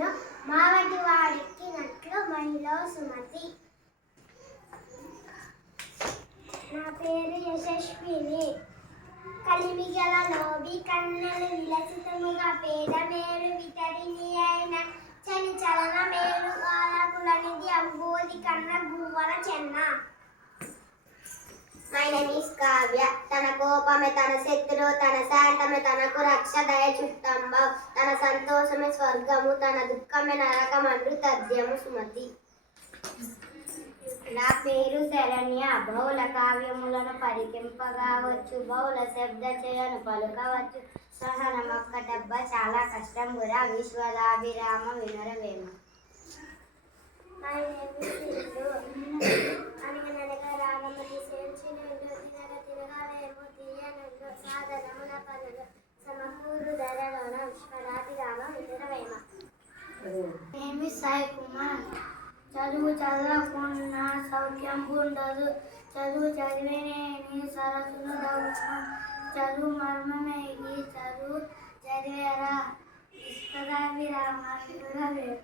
వాడెను మావటి వాడెక్కినట్లు మహిళ సుమతి. నా పేరు యశస్విని. కలిమిగల లోబి కన్నెలు విలసితముగా పేద మేలు వితరిణి అయిన చని చలన మేలు బాలకులనిది అంబోది కన్న గువ్వల చెన్న. My name is Kavya. తన కోపమే తన శత్రువు, తన శాంతమే తనకు రక్ష, దయ చుట్టంబం, తన సంతోషమే స్వర్గము, తన దుఃఖమే నరకమండు తథ్యము సుమతి. నా పేరు శరణ్య. బహుళ కావ్యములను పరికింపగావచ్చు, బహుళ శబ్ద చేయను పలుకవచ్చు, సహనమొక్కటబ్బ చాలా కష్టం గురా, విశ్వదాభిరామ వినరవేమ. My name is Sindhu. అనగనగా రాగమతి సేల్చినెండు తినగ తినగలేము తీయనెండు సాధనమున పనులు సమకూరు ధరలోన విశ్వదాభిరామ వినరవేమ. Name is Sai Kumar. చదువు చదవకున్న సౌఖ్యం ఉండదు, చదువు చదివేనేని సరస్సును దౌర్ను, చదువు మర్మమేగి చదువు చదివేరా విశ్వదాభిరామ వినరవేమ.